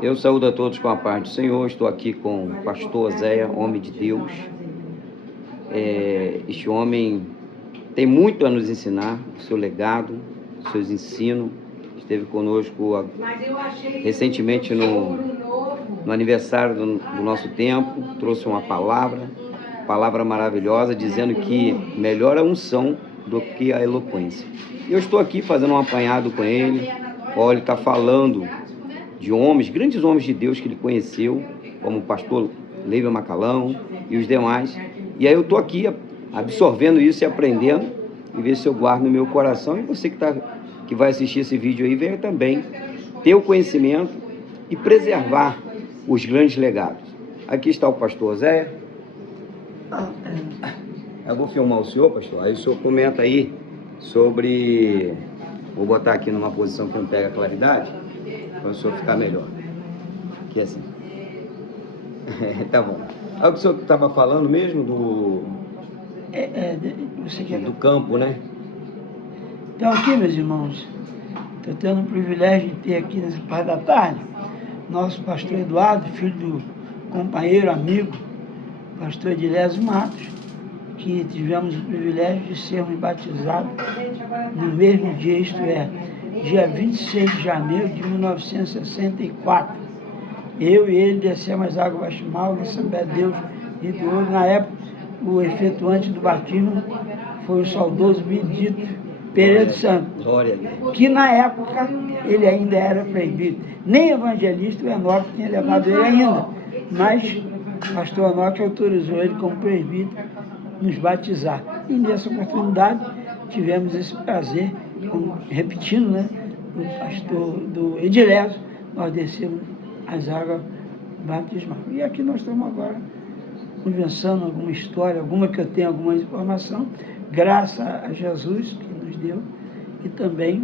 Eu saúdo a todos com a paz do Senhor. Estou aqui com o pastor Zéia, homem de Deus. Este homem tem muito a nos ensinar, o seu legado, os seus ensinos. Esteve conosco recentemente no aniversário do nosso tempo, trouxe uma palavra maravilhosa, dizendo que melhor a unção do que a eloquência. Eu estou aqui fazendo um apanhado com ele. Olha, ele está falando de homens, grandes homens de Deus que ele conheceu, como o pastor Leivia Macalão e os demais. E aí eu estou aqui absorvendo isso e aprendendo, e ver se eu guardo no meu coração. E você que vai assistir esse vídeo aí, venha também ter o conhecimento e preservar os grandes legados. Aqui está o pastor Zéia. Eu vou filmar o senhor, pastor. Aí o senhor comenta aí sobre... Vou botar aqui numa posição que não pega claridade, para o senhor ficar melhor. Aqui assim. Tá bom. É o que o senhor estava falando mesmo do campo, né? Então aqui, meus irmãos, estou tendo o privilégio de ter aqui nessa parte da tarde nosso pastor Eduardo, filho do companheiro, amigo, pastor Edilésio Matos, que tivemos o privilégio de sermos batizados no mesmo dia, isto é, dia 26 de janeiro de 1964. Eu e ele descemos as águas batismal na Assembleia de Deus e do Ouro. Na época, o efetuante do batismo foi o saudoso Benedito Pereira dos Santos, que na época ele ainda era presbítero. Nem evangelista o Enoque tinha levado ele ainda, mas o pastor Enoque autorizou ele como presbítero nos batizar. E nessa oportunidade tivemos esse prazer, repetindo, né, o pastor do Edilésio, nós descemos as águas batismais. E aqui nós estamos agora conversando alguma história, alguma que eu tenho, alguma informação, graças a Jesus que nos deu, e também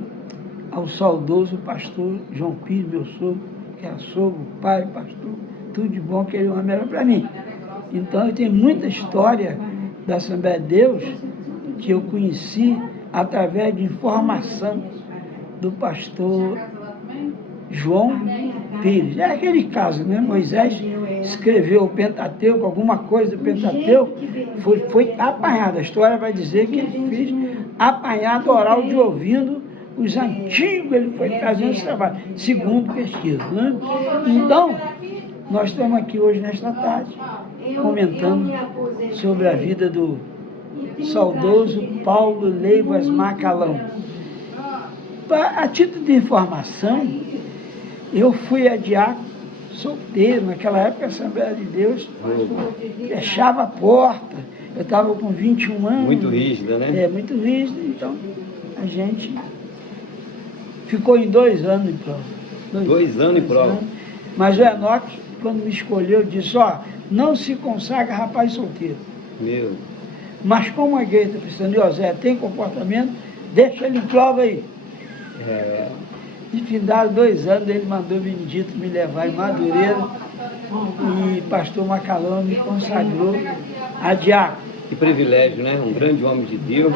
ao saudoso pastor João Pires, meu sogro, que é sogro, pai, pastor, tudo de bom que ele era para mim. Então eu tenho muita história da Assembleia de Deus que eu conheci através de informação do pastor João Pires. É aquele caso, né? Moisés escreveu o Pentateuco, alguma coisa do Pentateuco, foi apanhado. A história vai dizer que ele fez apanhado oral de ouvindo os antigos, ele foi trazendo esse trabalho, segundo pesquisa, né? Então, nós estamos aqui hoje, nesta tarde, comentando sobre a vida do saudoso Paulo Leivas Macalão. A título de informação, eu fui a diácono solteiro, naquela época a Assembleia de Deus fechava a porta, eu estava com 21 anos. Muito rígida, né? Muito rígida, então a gente ficou em 2 anos em prova. 2 anos em prova. Mas o Enoque, quando me escolheu, disse, não se consagra rapaz solteiro. Meu. Mas como a igreja está precisando de José, tem comportamento, deixa ele em prova aí. De findar 2 anos, ele mandou o Benedito me levar em Madureira e pastor Macalão me consagrou a diácono. Que privilégio, né? Um grande homem de Deus.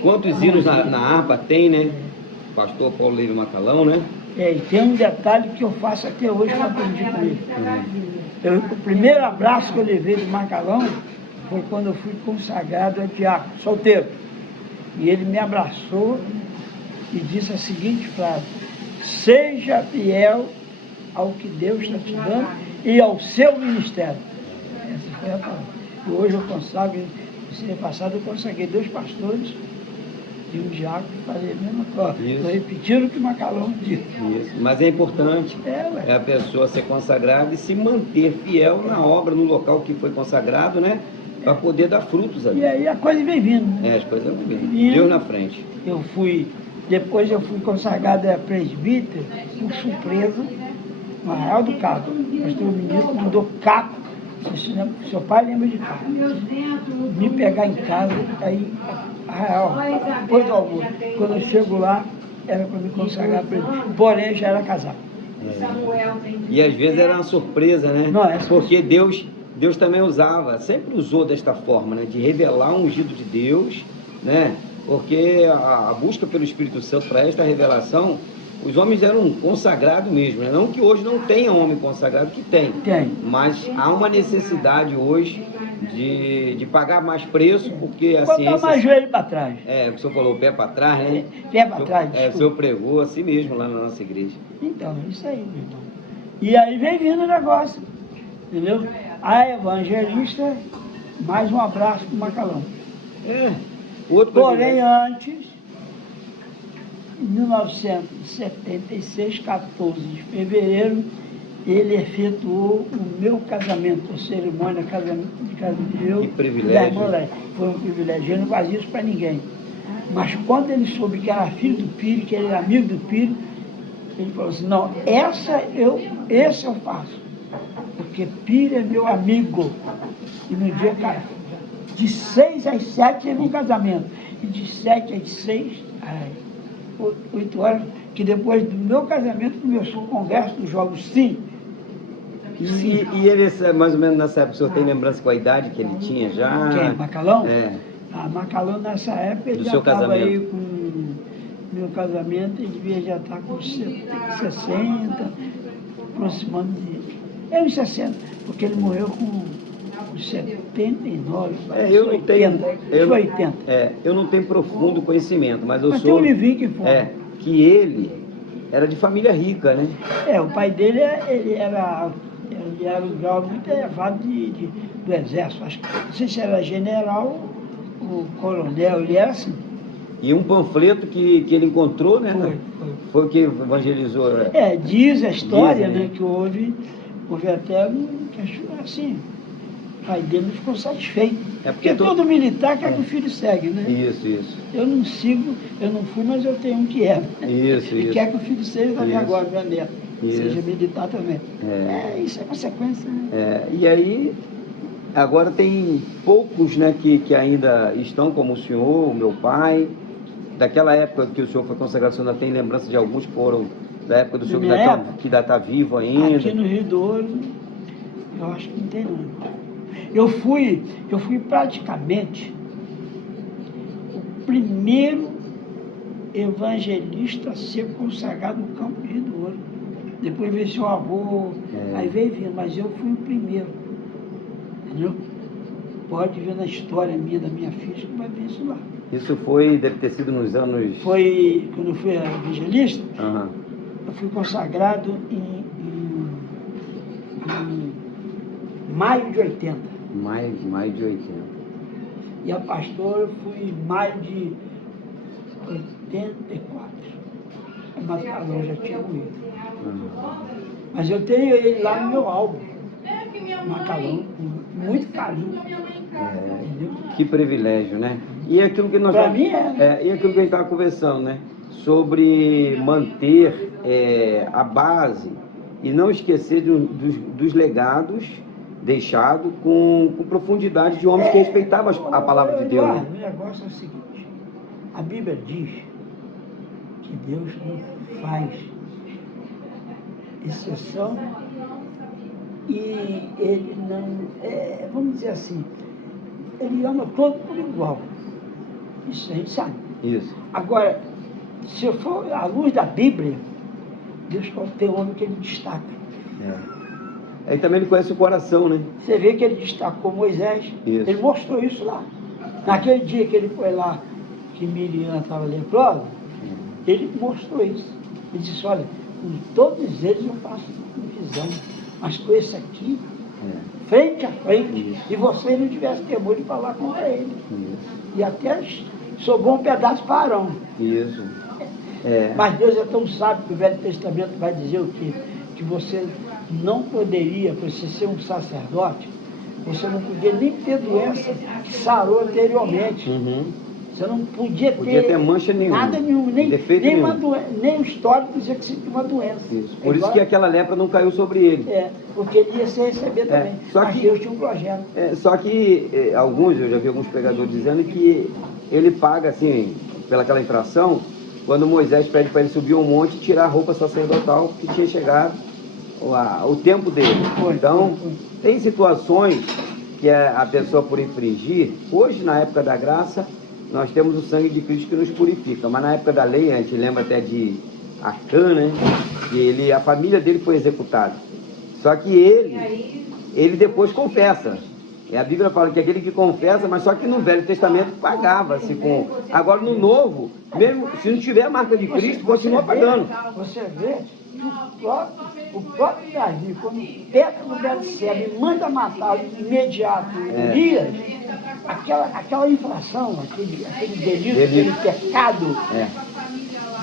Quantos hinos na harpa tem, né? Pastor Paulo Leivia Macalão, né? E tem um detalhe que eu faço até hoje que eu aprendi com ele. O primeiro abraço que eu levei do Macalão foi quando eu fui consagrado a diácono, solteiro. E ele me abraçou e disse a seguinte frase: seja fiel ao que Deus está te dando e ao seu ministério. Essa foi a palavra. E hoje eu consagro, no ano passado eu consagrei 2 pastores e um diácono, falei a mesma coisa. Estou repetindo o que o Macalão disse. Isso. Mas é importante a pessoa ser consagrada e se manter fiel na obra, no local que foi consagrado, né? Para poder dar frutos ali. E aí a coisa vem vindo. Né? As coisas vão vindo. Deus na frente. Depois eu fui consagrado a presbítero, por surpresa, no Arraial do Cabo. O pastor ministro mandou Caco, seu pai lembra de Caco, me pegar em casa, aí Arraial, depois do almoço. Quando eu chego lá, era para me consagrar a presbítero, porém eu já era casado. E às vezes era uma surpresa, né? Não, porque Deus também usava, sempre usou desta forma, né? De revelar um ungido de Deus, né? Porque a busca pelo Espírito Santo para esta revelação os homens eram consagrados mesmo, né? Não que hoje não tenha homem consagrado, que tem. Tem. Mas há uma necessidade hoje de pagar mais preço, porque a Botar ciência... mais joelho para trás. É, o senhor falou pé para trás, né? Pé para trás, O desculpa. senhor pregou assim mesmo lá na nossa igreja. Então, isso aí, meu irmão. E aí vem vindo o negócio, entendeu? A evangelista, mais um abraço pro Macalão. Outro Porém, privilégio. antes, em 1976, 14 de fevereiro, ele efetuou o meu casamento, a cerimônia de casamento meu. Que privilégio. Foi um privilégio, eu não fazia isso para ninguém. Mas quando ele soube que era filho do Pires, que ele era amigo do Pires, ele falou assim, não, esse eu faço, porque Pires é meu amigo. E no dia, de 6 às 7 teve um casamento, e de 7 às 6, 8 horas, que depois do meu casamento começou o congresso dos Jogos Sim. E ele, mais ou menos nessa época, o senhor tem lembrança com a idade que ele tinha já? Quem? Macalão? É. Macalão nessa época ele Do já seu estava casamento. aí com meu casamento, ele devia já estar com 60, aproximando de... uns 60, porque ele morreu com 79, Eu não tenho... 80. Eu não tenho profundo conhecimento, mas eu Mas sou... tem um livrinho que informa. Que ele era de família rica, né? O pai dele ele era um grau muito elevado do exército. Acho que, não sei se era general ou coronel, ele era assim. E um panfleto que ele encontrou, né? Foi o que evangelizou. Diz a história, Dizem, né, que houve até assim, o pai dele não ficou satisfeito. Porque todo militar quer que o filho segue, né? Isso. Eu não sigo, eu não fui, mas eu tenho um que é. Isso. E quer que o filho seja também agora, meu neto. Seja militar também. Isso é consequência, né? E aí, agora tem poucos, né, que ainda estão como o senhor, o meu pai. Daquela época que o senhor foi consagrado, o senhor ainda tem lembrança de alguns que foram da época do senhor que ainda está vivo ainda? Aqui no Rio do Ouro, eu acho que não tem não. Eu fui praticamente o primeiro evangelista a ser consagrado no campo do Rio do Ouro. Depois veio seu avô, aí veio vindo, mas eu fui o primeiro. Entendeu? Pode ver na história minha, da minha ficha, que vai ver isso lá. Isso deve ter sido nos anos... Foi, quando eu fui evangelista, Uhum. Eu fui consagrado em maio de 80. Maio de 80. E a pastor eu fui em maio de 84. O Macalão já tinha morrido. Mas eu tenho ele lá no meu álbum. Macalão, com muito carinho. Que privilégio, né? E aquilo que nós... Para mim e aquilo que a gente estava conversando, né? Sobre manter a base e não esquecer dos legados deixados com profundidade de homens que respeitavam a palavra de Deus. O negócio é o seguinte, a Bíblia diz que Deus não faz exceção e ele não, vamos dizer assim, ele ama todo por igual. Isso a gente sabe. Isso. Agora, se eu for à luz da Bíblia, Deus tem um homem que ele destaca. Aí também ele conhece o coração, né? Você vê que ele destacou Moisés. Isso. Ele mostrou isso lá. Naquele dia que ele foi lá, que Miriam estava leprosa, ele mostrou isso. Ele disse, olha, com todos eles eu faço divisão, mas com esse aqui, frente a frente, e vocês não tivessem temor de falar contra ele. E até sobrou um pedaço para Arão. Isso. Mas Deus é tão sábio que o Velho Testamento vai dizer o quê? Que você não poderia, por você ser um sacerdote, você não podia nem ter doença que sarou anteriormente. Você não podia ter mancha nenhuma. Nada nenhum, nem nenhum. Nem o histórico dizia que você tinha uma doença. Isso. Por isso que aquela lepra não caiu sobre ele. Porque ele ia se receber também. Mas Deus tinha um projeto. Só que eu já vi alguns pregadores dizendo que ele paga assim, pelaquela infração, quando Moisés pede para ele subir um monte e tirar a roupa sacerdotal, que tinha chegado o tempo dele. Então, tem situações que a pessoa por infringir, hoje na época da graça, nós temos o sangue de Cristo que nos purifica, mas na época da lei, a gente lembra até de Acã, né? E a família dele foi executada. Só que ele depois confessa. E a Bíblia fala que aquele que confessa, mas só que no Velho Testamento pagava-se com. Agora no Novo, mesmo se não tiver a marca de Cristo, continua pagando. Você vê que o próprio Davi, quando peca no Betseba e manda matar de imediato Urias, aquela infração, aquele delito, aquele pecado,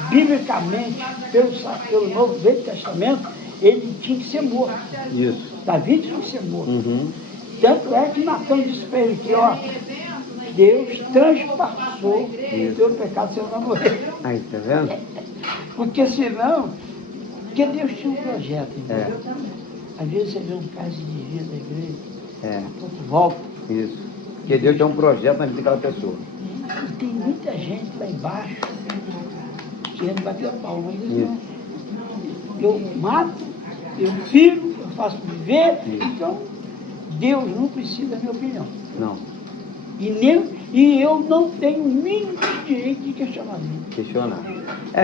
biblicamente, pelo Novo Velho Testamento, ele tinha que ser morto. Isso. Davi tinha que ser morto. Uhum. Tanto é que Natan disse para ele que, ó, Deus transpassou o teu pecado, você não vai morrer. Aí, tá vendo? Porque senão, porque Deus tinha um projeto, entendeu? Às vezes você vê um caso de vida da igreja, a pouco volta. Isso. Porque Deus tem um projeto na vida daquela pessoa. E tem muita gente lá embaixo querendo bater a palma. Não. Eu mato, eu firo, eu faço viver, então Deus não precisa da minha opinião. Não. E eu não tenho o mínimo direito de questionamento. Questionar.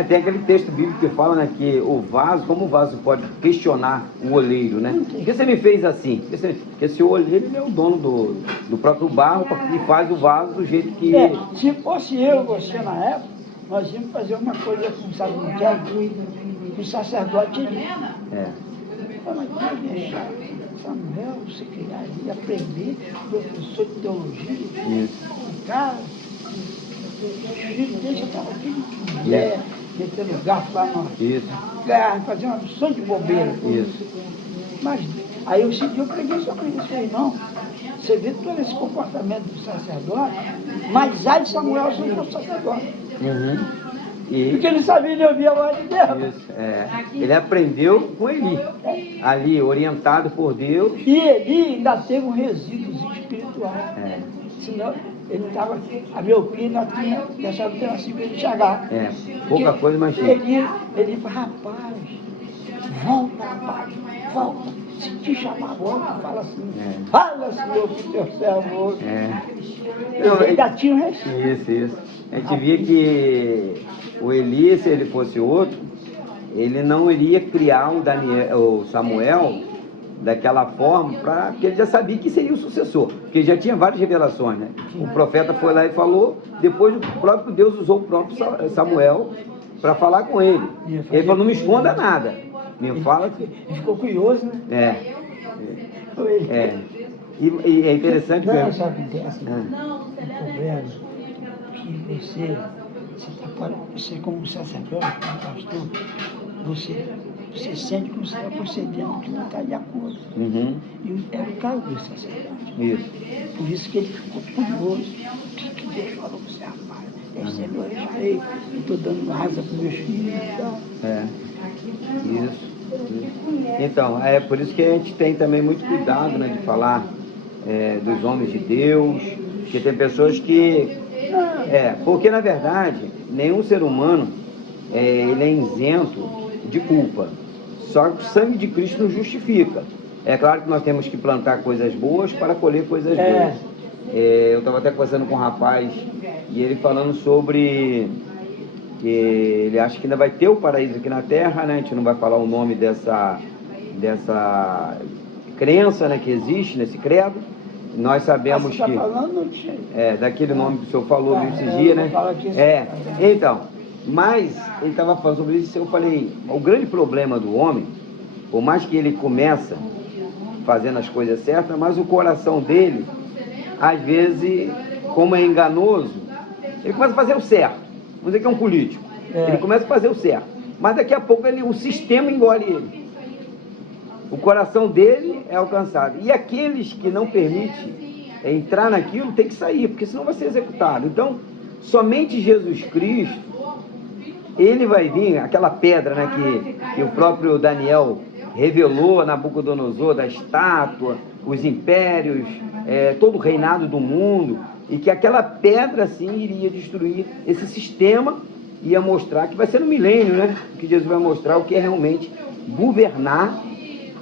Tem aquele texto bíblico que fala, né, que o vaso, como o vaso pode questionar o oleiro, né? Por que você me fez assim? Porque esse oleiro, ele é o dono do próprio barro e faz o vaso do jeito que... Se fosse eu e você na época, nós íamos fazer uma coisa, sabe o que é? O sacerdote iria. Mas vai deixar Samuel se criar ali, aprender, professor de teologia, cara, os filhos dele já estavam aqui de mulher, metendo garfo lá no fazendo uma opção de bobeira. Mas aí eu preguei sobre isso, falei, irmão, você vê todo esse comportamento do sacerdote, mas ai de Samuel se não fosse sacerdote. Porque ele sabia de ouvir a voz de Deus. Isso, Ele aprendeu com Eli, ali, orientado por Deus. E Eli ainda teve um resíduo espiritual. Senão, ele estava, a miopia ainda tinha deixado de ter assim para ele enxergar. Pouca coisa, mas ele falou, rapaz, volta, rapaz, volta. Se te chamar agora, fala assim, fala, Senhor, que teu servo. Ele ainda tinha um resíduo. Isso. A gente via que o Eli, se ele fosse outro, ele não iria criar o Samuel daquela forma, porque ele já sabia que seria o sucessor, porque já tinha várias revelações, né? O profeta foi lá e falou, depois o próprio Deus usou o próprio Samuel para falar com ele. Ele falou, não me esconda nada, me fala. Ele ficou curioso, né? E é interessante mesmo. Sabe o que acontece? O problema que você como sacerdote, como pastor, você sente como você está procedendo que não está de acordo. E é o caso do sacerdote. Por isso que ele ficou curioso. O que Deus falou com você, rapaz? Senhor, eu já eu estou dando asa para os meus filhos. Isso. Então, é por isso que a gente tem também muito cuidado, né, de falar dos homens de Deus, porque tem pessoas que... porque na verdade, nenhum ser humano ele é isento de culpa. Só que o sangue de Cristo nos justifica. É claro que nós temos que plantar coisas boas para colher coisas boas. Eu estava até conversando com um rapaz e ele falando sobre que ele acha que ainda vai ter o paraíso aqui na Terra, né? A gente não vai falar o nome dessa crença, né, que existe nesse credo. Nós sabemos que... daquele nome que o senhor falou esses dias, né? Então, mas ele estava falando sobre isso, eu falei, o grande problema do homem, por mais que ele começa fazendo as coisas certas, mas o coração dele, às vezes, como é enganoso, ele começa a fazer o certo. Vamos dizer que é um político. Ele começa a fazer o certo. Mas daqui a pouco o sistema engole ele. O coração dele é alcançado. E aqueles que não permitem entrar naquilo, tem que sair, porque senão vai ser executado. Então, somente Jesus Cristo, ele vai vir, aquela pedra, né, que o próprio Daniel revelou a Nabucodonosor, da estátua, os impérios, todo o reinado do mundo, e que aquela pedra, assim, iria destruir esse sistema, ia mostrar que vai ser no milênio, né, que Jesus vai mostrar o que é realmente governar,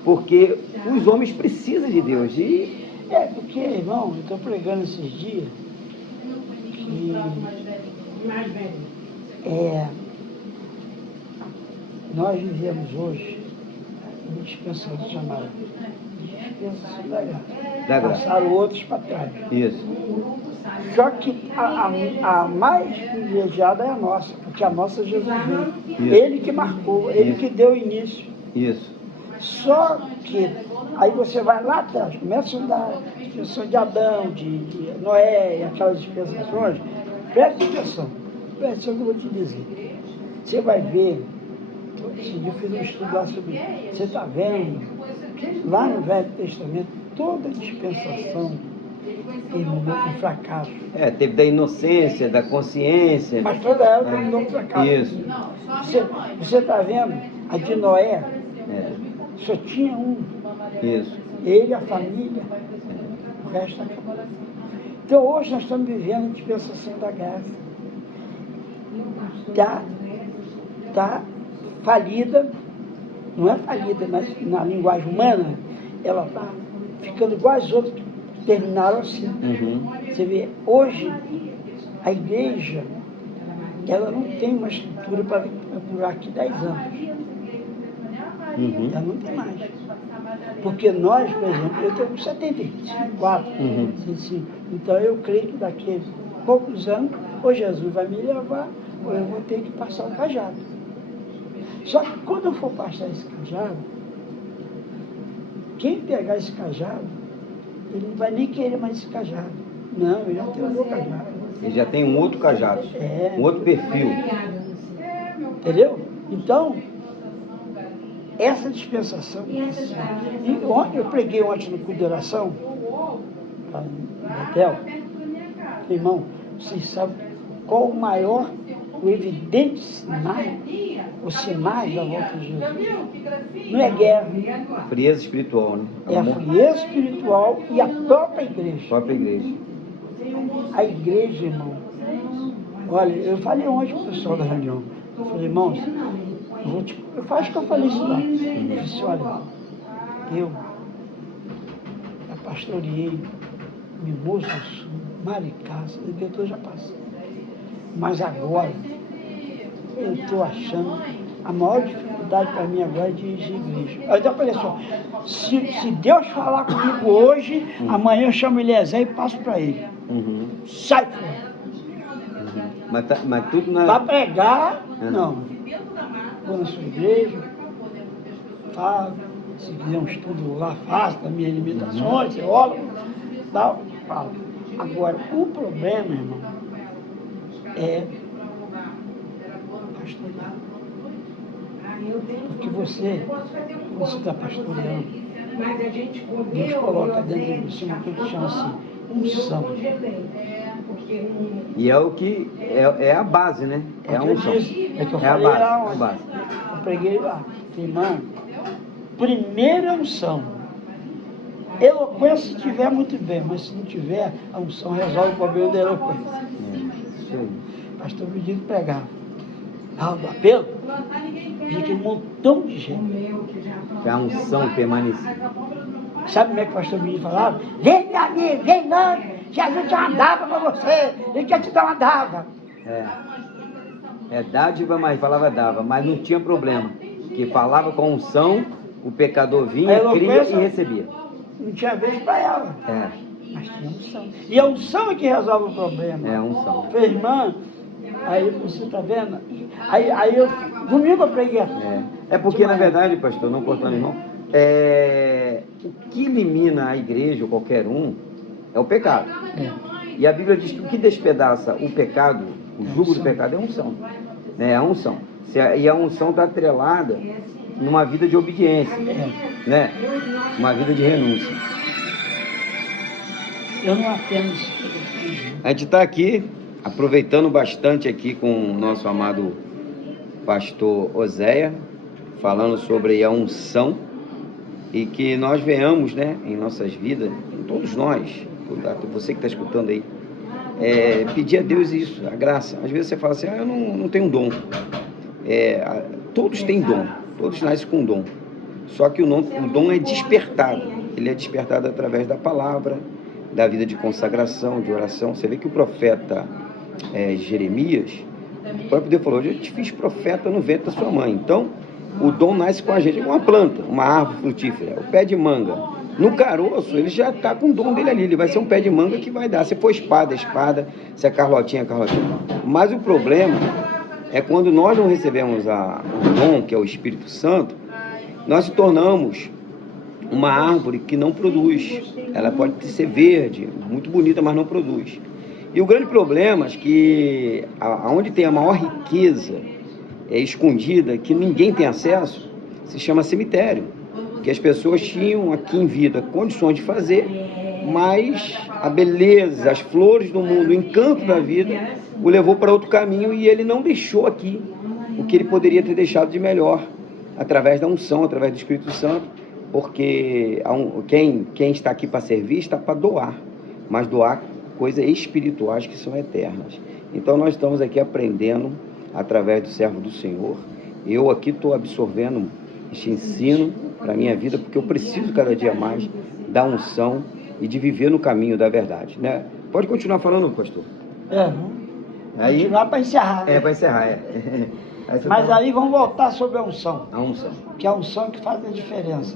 porque os homens precisam de Deus. Porque, irmão, eu estou pregando esses dias que nós vivemos hoje uma dispensação chamada dispensação da graça. Passaram outros para trás. Isso. Só que a mais privilegiada é a nossa, porque a nossa Jesus veio. Isso. Ele que marcou, ele que deu início. Isso. Só que aí você vai lá atrás, começa da dispensação de Adão, de Noé, aquelas dispensações. Preste atenção que eu vou te dizer. Você vai ver, esse dia eu fiz um estudo lá sobre, você está vendo, lá no Velho Testamento, toda dispensação terminou com fracasso. Teve da inocência, da consciência. Mas toda ela terminou com fracasso. Isso. Você está vendo, a de Noé, só tinha um. Isso. Ele, a família, o resto acabou. Então hoje nós estamos vivendo a dispensação da graça. Está falida, não é falida na linguagem humana, ela está ficando igual às outras que terminaram assim. Uhum. Você vê, hoje a igreja, ela não tem uma estrutura para durar aqui 10 anos. Uhum. Ela não tem mais. Porque nós, por exemplo, eu tenho 74, Uhum. Então eu creio que daqui a poucos anos, ou Jesus vai me levar, ou eu vou ter que passar o cajado. Só que quando eu for passar esse cajado, quem pegar esse cajado, ele não vai nem querer mais esse cajado. Não, eu já tenho o meu cajado. Ele já tem um outro cajado, um outro perfil. Entendeu? Então, essa dispensação, eu preguei ontem no Culto de Oração, lá no hotel, irmão, vocês sabem qual o maior, o evidente sinal, os sinais da volta de Jesus? Não é guerra. Frieza espiritual, né? É a frieza espiritual e a própria igreja. A própria igreja. A igreja, irmão. Olha, eu falei ontem para o pessoal da reunião. Eu falei, irmãos, eu acho que eu falei isso lá. Eu disse, olha, eu pastoreei Mimoso do Sul, Maricá, eu já passei. Mas agora, eu estou achando, a maior dificuldade para mim agora é dirigir igreja. Aí eu falei só, se Deus falar comigo hoje, amanhã eu chamo Eliezer e passo para ele. Uhum. Sai fora. Mas tudo na... Para pregar, não. Vou na sua igreja, falo, se quiser um estudo lá, faço das minhas limitações, teólogo, tal, falo. Agora, o problema, irmão, é pastorear. Porque você está pastoreando, Deus coloca dentro de você uma coisa que chama-se unção. E é o que é a base, né? É a unção. É que eu É a falei base, lá a onde. base. Eu preguei lá. Irmão, primeira unção. Eloquência se tiver, muito bem, mas se não tiver, a unção resolve o problema da eloquência. Isso aí. Pastor Benedito pregava. Ah, do apelo, vinha aquele montão de gente. É a unção permanecida. Sabe como é que o pastor Benedito falava? Vem, meu amigo, vem não, Jesus te dava para você, ele quer te dar uma dava. É dádiva, mas falava dava, mas não tinha problema. Que falava com unção, o pecador vinha, cria e recebia. Não tinha vez para ela. Mas tinha unção. E a unção é que resolve o problema. É a unção. Falei, irmã, aí você está vendo? Aí eu, domingo eu preguei. É porque, na verdade, pastor, não cortando irmão, o que elimina a igreja, ou qualquer um, é o pecado. E a Bíblia diz que o que despedaça o pecado, o jugo do pecado, é a unção. É a unção. E a unção está atrelada numa vida de obediência, né? Uma vida de renúncia. Eu não apenas... A gente está aqui, aproveitando bastante aqui com o nosso amado pastor Oséia, falando sobre a unção, e que nós venhamos, né, em nossas vidas, em todos nós, você que está escutando aí, pedir a Deus isso, a graça. Às vezes você fala assim, eu não tenho dom. Todos têm dom, todos nascem com dom. Só que o dom é despertado. Ele é despertado através da palavra, da vida de consagração, de oração. Você vê que o profeta Jeremias, o próprio Deus falou, eu te fiz profeta no ventre da sua mãe. Então, O dom nasce com a gente, é uma planta, uma árvore frutífera, o pé de manga. No caroço, ele já está com o dom dele ali, ele vai ser um pé de manga que vai dar. Se for espada, é espada, se é carlotinha, é carlotinha. Mas o problema é quando nós não recebemos o dom, que é o Espírito Santo, nós se tornamos uma árvore que não produz. Ela pode ser verde, muito bonita, mas não produz. E o grande problema é que aonde tem a maior riqueza escondida, que ninguém tem acesso, se chama cemitério. Que as pessoas tinham aqui em vida condições de fazer, mas a beleza, as flores do mundo, o encanto da vida, o levou para outro caminho e ele não deixou aqui o que ele poderia ter deixado de melhor, através da unção, através do Espírito Santo, porque quem está aqui para servir está para doar, mas doar coisas espirituais que são eternas. Então nós estamos aqui aprendendo através do servo do Senhor. Eu aqui estou absorvendo este ensino para a minha vida, porque eu preciso cada dia mais da unção e de viver no caminho da verdade, né? Pode continuar falando, pastor. Aí, continuar para encerrar. Para encerrar, Mas aí vamos voltar sobre a unção. A unção. Que é a unção que faz a diferença.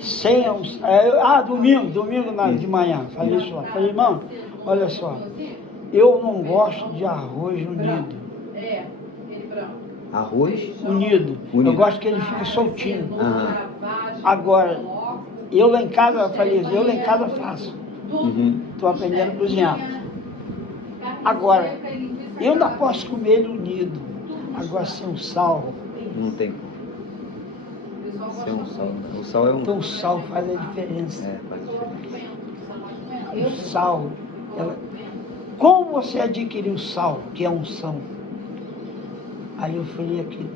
Sem a unção. Domingo de manhã, falei isso lá. Falei, irmão, olha só, eu não gosto de arroz unido. Arroz? Unido. Eu gosto que ele fique soltinho. Agora, eu lá em casa faço. Estou aprendendo a cozinhar. Agora, eu ainda posso comer ele unido. Agora, sem o sal. Não tem. Sem o sal. O sal é um. Então, o sal faz a diferença. Faz a diferença. O sal. Como você adquiriu o sal, que é a unção? Aí eu falei aqui,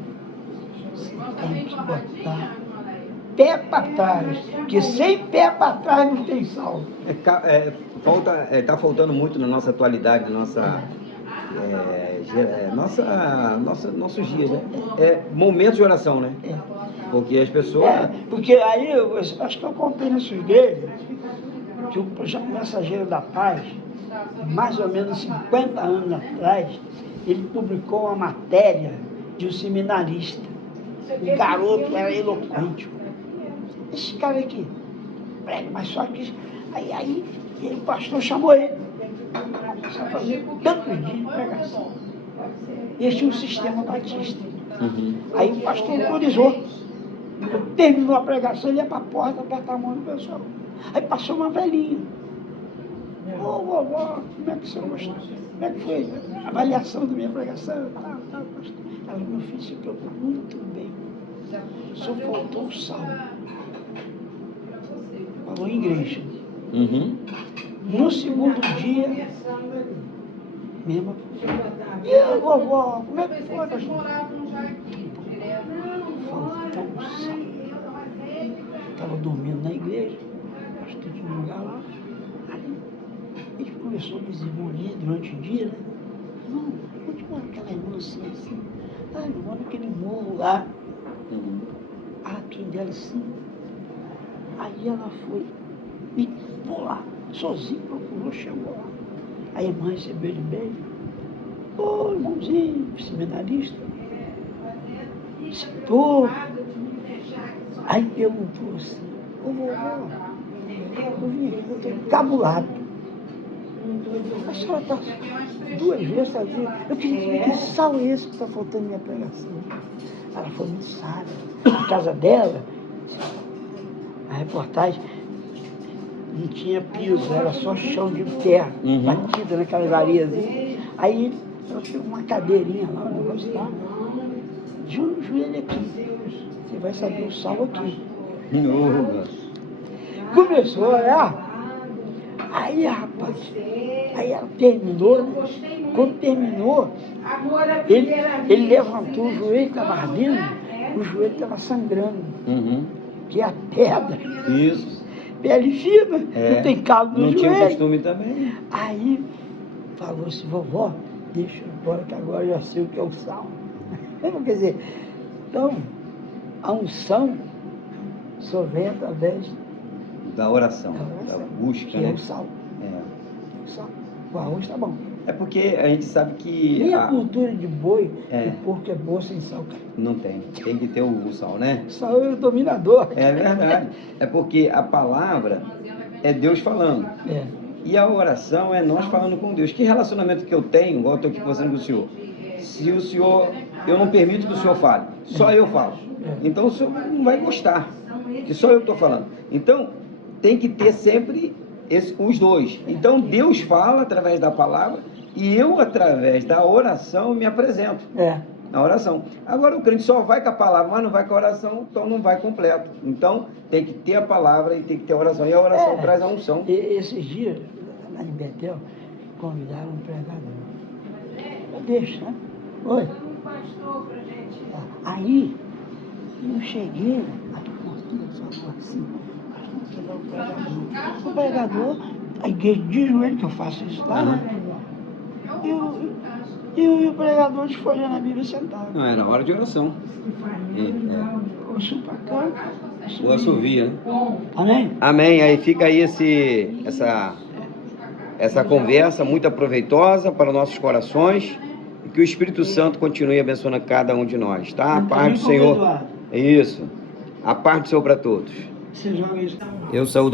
você tem que botar pé para trás, porque sem pé para trás não tem sal. Está faltando muito na nossa atualidade, nossos dias, né? Momentos de oração, né? Porque as pessoas... porque aí, eu acho que eu contei na sua igreja, que o projeto Mensageiro da Paz, mais ou menos 50 anos atrás, ele publicou uma matéria de um seminarista. O garoto era eloquente. Esse cara aqui, prega, mas só que... Aí o pastor chamou ele. Só fazia tantos dias de pregação. E tinha um sistema batista. Aí o pastor autorizou. Quando terminou a pregação, ele ia para a porta, apertar a mão do pessoal. Aí passou uma velhinha. Ô, vovó, como é que você gostou? Como é que foi a avaliação da minha pregação? Pastor. Ela, meu filho, se preocupou muito bem. Só faltou o sal. Falou em igreja. No segundo dia, mesma coisa. E a vovó, como é que foi, pastor? Faltou o sal. Estava dormindo na igreja, pastor tinha um lugar lá. Ele conversou com os irmãos ali durante o dia, né? Não, onde mora aquela irmã assim? Eu moro naquele morro lá. Aqui dela assim. Aí ela foi e pô lá, sozinha, procurou, chegou lá. A irmã recebeu ele bem. Ô, irmãozinho, seminarista. Sentou. Aí perguntou assim, ô vovó, eu vim aqui, eu estou encabulado. A senhora está 2 vezes sozinha. Eu queria saber que sal é esse que está faltando na minha pregação. Ela falou, não sabe. A casa dela, a reportagem, não tinha piso, era só chão de terra, batida naquelas areias. Aí ela pegou uma cadeirinha lá, um negócio lá, joelho aqui. Você vai saber o sal aqui. Começou a olhar. Aí, rapaz, aí ela terminou, né? Quando terminou, ele levantou o joelho, estava ardendo, o joelho estava sangrando, que é a pedra. Isso. Pele fina, não tem calo no joelho. Não tinha costume também. Aí falou assim, vovó, deixa eu embora que agora eu já sei o que é o sal. Quer dizer, então, a unção só vem através da oração, da busca, que né? é o sal. O sal. O arroz está bom. É porque a gente sabe que... Nem a cultura de boi, É. de porco é boa sem sal, cara. Não tem. Tem que ter o sal, né? Sal é o dominador. É verdade. É porque a palavra é Deus falando. É. E a oração é nós falando com Deus. Que relacionamento que eu tenho, igual eu estou aqui conversando com o senhor? Se o senhor... Eu não permito que o senhor fale. Só eu falo. Então o senhor não vai gostar. Que só eu estou falando. Então, tem que ter sempre os dois. Então, Deus fala através da palavra e eu, através da oração, me apresento. Na oração. Agora, o crente só vai com a palavra, mas não vai com a oração, então não vai completo. Então, tem que ter a palavra e tem que ter a oração. E a oração traz a unção. Esses dias, lá em Betel, convidaram um pregador. Deixa, né? Oi. Aí, eu cheguei, aí o falou assim, o pregador, a igreja de joelho, que eu faço isso lá, né? E o pregador desfolhando a Bíblia sentado. Não, é na hora de oração. Ouço pra cá. O assovia, né? Amém? Amém. Aí fica aí essa conversa muito proveitosa para nossos corações e que o Espírito Santo continue abençoando cada um de nós, tá? A paz do Senhor. É isso. A paz do Senhor para todos. Você joga isso. Eu saúdo.